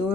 2